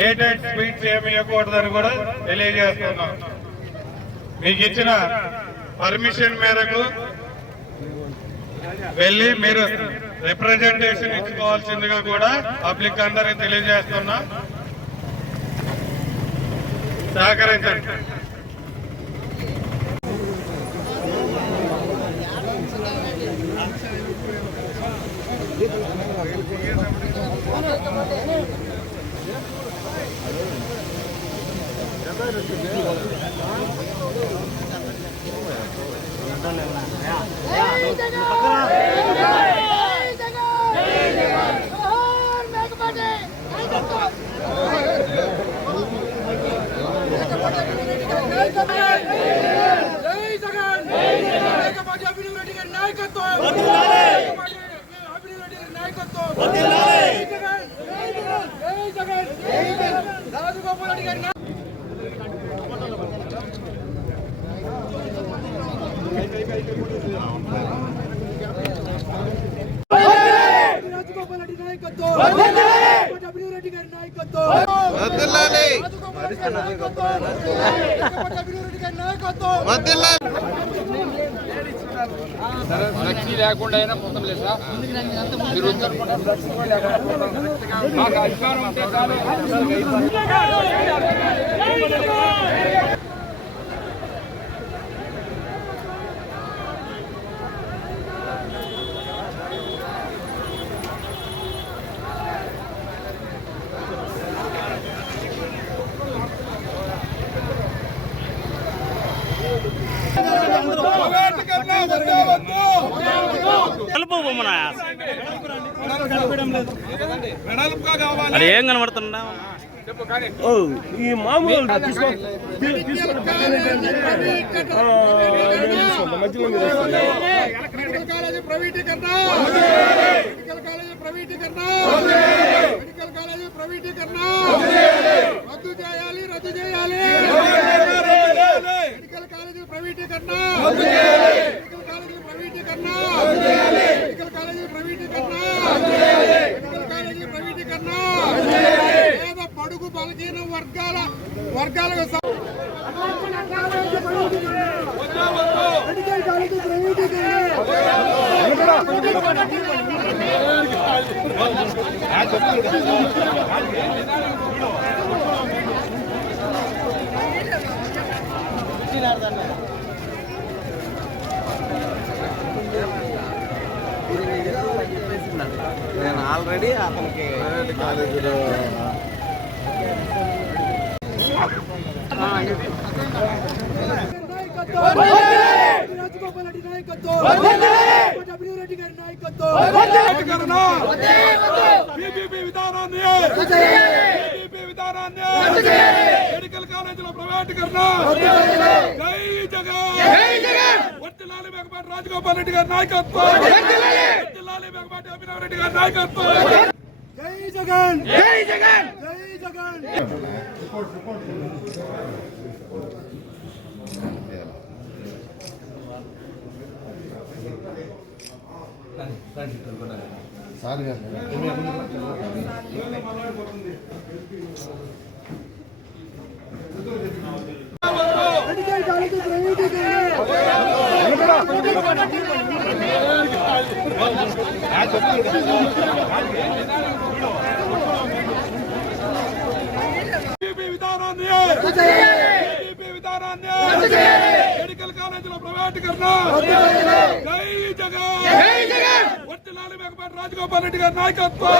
ఎయిటెడ్ speeds ఏమి ఇవ్వకూడదని కూడా తెలియజేస్తున్నాం. మీకు ఇచ్చిన పర్మిషన్ మేరకు వెళ్ళి మీరు రిప్రజెంటేషన్ ఇచ్చుకోవాల్సిందిగా కూడా పబ్లిక్ అందరికి తెలియజేస్తున్నా. సహకరించండి. రాజగోపాల్ రెడ్డి గారి రాజగోపాల్ రెడ్డి నాయకత్వం రాజగోపాల్ రెడ్డి గారి నాయకత్వం డబ్ల్యూ రెడ్డి గారి నాయకత్వం ఫ్లెక్సీ లేకుండా అయినా మొత్తం లేదా మీరు వచ్చారనుకుంటే మాకు అధికారం ఉంటే చాలు అది ఏం కనబడుతుందా? మెడికల్ కాలేజీ ప్రైవేటీకరణ మెడికల్ కాలేజీ ప్రైవేటీకరణ మెడికల్ కాలేజీ ప్రైవేటీకరణ రద్దు చేయాలి రద్దు చేయాలి మెడికల్ కాలేజీ ప్రైవేటీకరణ మెడికల్ కాలేజీ ప్రైవేటీకరణ మెడికల్ కాలేజీ ప్రైవేటీకరణ మెడికల్ కాలేజీ ప్రైవేటీకరణ పేద పడుగు బలహీన వర్గాల వర్గాలకు మెడికల్ కాలేజీ ప్రైవేటీకరణ నేను ఆల్రెడీ అతనికి కాలేజీలో రాజగోపాల్ రెడ్డి నాయకత్వం డబ్ల్యూ రెడ్డి గారి నాయకత్వం బీబీపీ విధానాన్ని బీబీపీ విధానాన్ని మెడికల్ కాలేజీల ప్రైవేటీకరణ జై జగన్. వర్తిల్లాలి మేకపాటి రాజగోపాల్ రెడ్డి గారి నాయకత్వం. జై జగన్ జై జగన్ జై జగన్ మెడికల్ ప్రైవేటీకరణ విధానాన్ని విధానాన్ని మెడికల్ కాలేజీల ప్రైవేటీకరణ. జై జగన్. వర్తిల్లాలి మేకపాటి రాజగోపాల్ రెడ్డి గారి నాయకత్వం.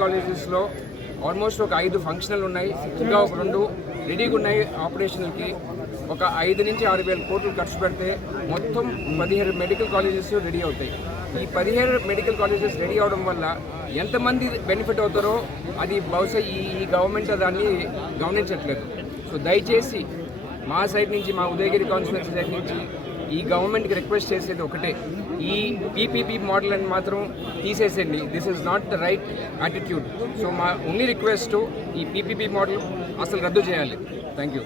కాలేజెస్లో ఆల్మోస్ట్ ఒక ఐదు ఫంక్షన్లు ఉన్నాయి ఇంకా ఒక రెండు రెడీగా ఉన్నాయి ఆపరేషన్లకి ఒక ఐదు నుంచి ఆరు వేల కోట్లు ఖర్చు పెడితే మొత్తం పదిహేడు మెడికల్ కాలేజెస్ రెడీ అవుతాయి. ఈ పదిహేడు మెడికల్ కాలేజెస్ రెడీ అవడం వల్ల ఎంతమంది బెనిఫిట్ అవుతారో అది బహుశా ఈ ఈ గవర్నమెంట్ దాన్ని గమనించట్లేదు. సో దయచేసి మా సైడ్ నుంచి మా ఉదయగిరి కాన్స్టిట్యున్సీ సైడ్ నుంచి ఈ గవర్నమెంట్కి రిక్వెస్ట్ చేసేది ఒకటే. ఈ పీపీపీ మోడల్ అని మాత్రం తీసేసేయండి. This is not the right attitude so మా ఓన్లీ రిక్వెస్ట్ ఈ పీపీపీ మోడల్ అసలు రద్దు చేయాలి. థ్యాంక్ యూ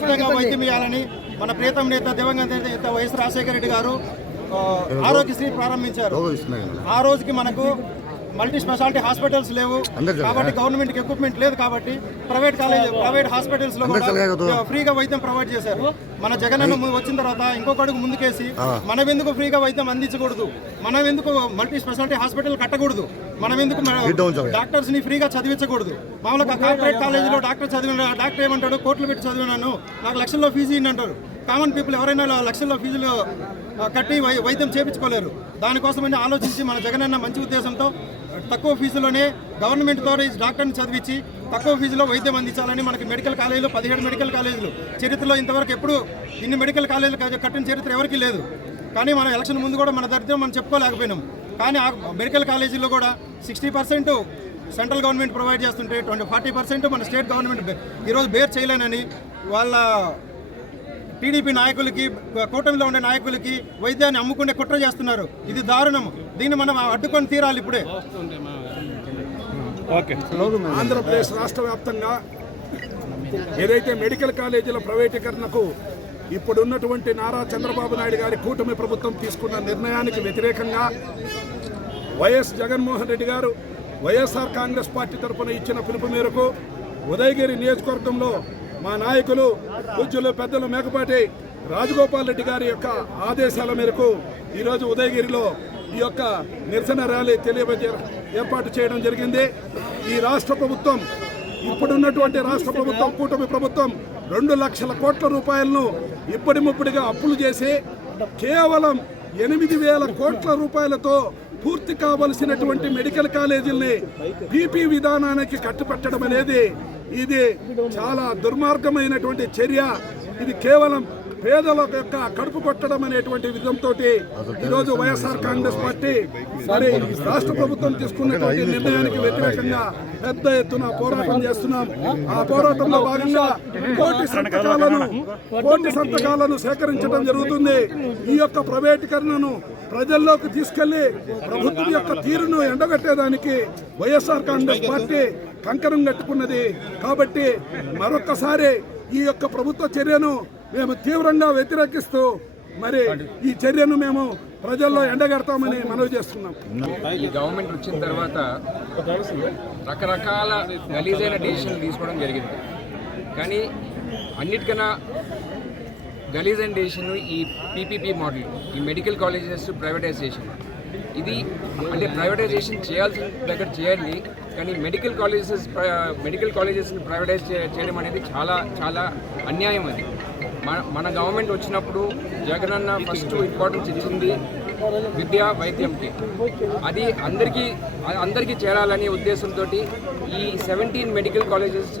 ప్రతి వైద్యం ఇవ్వాలని మన ప్రియతమ నేత దివంగత నేత వైఎస్ రాజశేఖర రెడ్డి గారు ఆరోగ్యశ్రీ ప్రారంభించారు. ఆ రోజుకి మనకు మల్టీ స్పెషాలిటీ హాస్పిటల్స్ లేవు. కాబట్టి గవర్నమెంట్ ఎక్విప్మెంట్ లేదు కాబట్టి ప్రైవేట్ కాలేజ్ ప్రైవేట్ హాస్పిటల్స్లో కూడా ఫ్రీగా వైద్యం ప్రొవైడ్ చేశారు. మన జగనన్న ము- వచ్చిన తర్వాత ఇంకొక అడుగు ముందుకేసి మనం ఎందుకు ఫ్రీగా వైద్యం అందించకూడదు? మనం ఎందుకు మల్టీ స్పెషాలిటీ హాస్పిటల్ కట్టకూడదు? మనం ఎందుకు డాక్టర్స్ని ఫ్రీగా చదివించకూడదు? మామూలుగా కార్పొరేట్ కాలేజీలో డాక్టర్ చదివిన డాక్టర్ ఏమంటాడు? కోట్లు పెట్టి చదివినాను. నాకు లక్షల్లో ఫీజు ఇన్ని అంటారు కామన్ పీపుల్ ఎవరైనా లక్షల్లో ఫీజులు కట్టి వై- వైద్యం చేపించుకోలేరు. దానికోసమని ఆలోచించి మన జగనన్న మంచి ఉద్దేశంతో తక్కువ ఫీజులోనే గవర్నమెంట్ ద్వారా ఈ డాక్టర్ని చదివించి తక్కువ ఫీజులో వైద్యం అందించాలని మనకి మెడికల్ కాలేజీలో పదిహేడు మెడికల్ కాలేజీలు. చరిత్రలో ఇంతవరకు ఎప్పుడు ఇన్ని మెడికల్ కాలేజీలు కట్టిన చరిత్ర ఎవరికీ లేదు. కానీ మనం ఎలక్షన్ ముందు కూడా మన దరిద్రం మనం చెప్పుకోలేకపోయినాం. కానీ ఆ మెడికల్ కాలేజీలో కూడా sixty percent central government provide చేస్తుంటే ట్వంటీ ఫార్టీ పర్సెంట్ మన స్టేట్ గవర్నమెంట్ ఈరోజు బేర్ చేయలేనని వాళ్ళ టీడీపీ నాయకులకి కూటమిలో ఉండే నాయకులకి వైద్యాన్ని అమ్ముకునే కుట్ర చేస్తున్నారు. ఇది దారుణం. దీన్ని మనం అడ్డుకొని తీరాలి ఇప్పుడే. ఆంధ్రప్రదేశ్ రాష్ట్ర వ్యాప్తంగా ఏదైతే మెడికల్ కాలేజీల ప్రైవేటీకరణకు ఇప్పుడున్నటువంటి నారా చంద్రబాబు నాయుడు గారి కూటమి ప్రభుత్వం తీసుకున్న నిర్ణయానికి వ్యతిరేకంగా వైఎస్ జగన్మోహన్ రెడ్డి గారు వైఎస్ఆర్ కాంగ్రెస్ పార్టీ తరఫున ఇచ్చిన పిలుపు మేరకు ఉదయగిరి నియోజకవర్గంలో మా నాయకులు పూజ్యులు పెద్దలు మేకపాటి రాజగోపాల్ రెడ్డి గారి యొక్క ఆదేశాల మేరకు ఈరోజు ఉదయగిరిలో ఈ యొక్క నిరసన ర్యాలీ తెలియజే ఏర్పాటు చేయడం జరిగింది. ఈ రాష్ట్ర ప్రభుత్వం ఇప్పుడున్నటువంటి రాష్ట్ర ప్రభుత్వం కూటమి ప్రభుత్వం రెండు లక్షల కోట్ల రూపాయలను ఇప్పటి ముప్పటిగా అప్పులు చేసి కేవలం ఎనిమిది వేల కోట్ల రూపాయలతో పూర్తి కావలసినటువంటి మెడికల్ కాలేజీల్ని పీపీ విధానానికి కట్టుపెట్టడం అనేది ఇది చాలా దుర్మార్గమైనటువంటి చర్య. ఇది కేవలం పేదల యొక్క కడుపు కొట్టడం అనేటువంటి విధంతో ఈరోజు వైఎస్ఆర్ కాంగ్రెస్ పార్టీ మరి రాష్ట్ర ప్రభుత్వం తీసుకున్నటువంటి నిర్ణయానికి వ్యతిరేకంగా పెద్ద ఎత్తున పోరాటం చేస్తున్నాం. ఆ పోరాటంలో భాగంగా కోటి సంతకాలను కోటి సంతకాలను సేకరించడం జరుగుతుంది. ఈ యొక్క ప్రైవేటీకరణను ప్రజల్లోకి తీసుకెళ్ళి ప్రభుత్వం యొక్క తీరును ఎండగట్టేదానికి వైఎస్ఆర్ కాంగ్రెస్ పార్టీ కంకణం కట్టుకున్నది. కాబట్టి మరొక్కసారి ఈ యొక్క ప్రభుత్వ చర్యను మేము తీవ్రంగా వ్యతిరేకిస్తూ మరి ఈ చర్యను మేము ప్రజల్లో ఎండగడతామని మనవి చేస్తున్నాం. ఈ గవర్నమెంట్ వచ్చిన తర్వాత రకరకాల గలీజైన డెసిషన్ తీసుకోవడం జరిగింది. కానీ అన్నిటికన్నా గలీజైజేషన్ ఈ పీపీపీ మోడల్ ఈ మెడికల్ కాలేజెస్ ప్రైవేటైజేషన్. ఇది అంటే ప్రైవేటైజేషన్ చేయాల్సిన దగ్గర చేయండి కానీ మెడికల్ కాలేజెస్ మెడికల్ కాలేజెస్ని ప్రైవేటైజ్ చేయడం అనేది చాలా చాలా అన్యాయం అది. మన మన గవర్నమెంట్ వచ్చినప్పుడు జగనన్న ఫస్ట్ ఇంపార్టెన్స్ ఇచ్చింది విద్య వైద్యంకి. అది అందరికీ అందరికీ చేరాలనే ఉద్దేశంతో ఈ సెవెంటీన్ మెడికల్ కాలేజెస్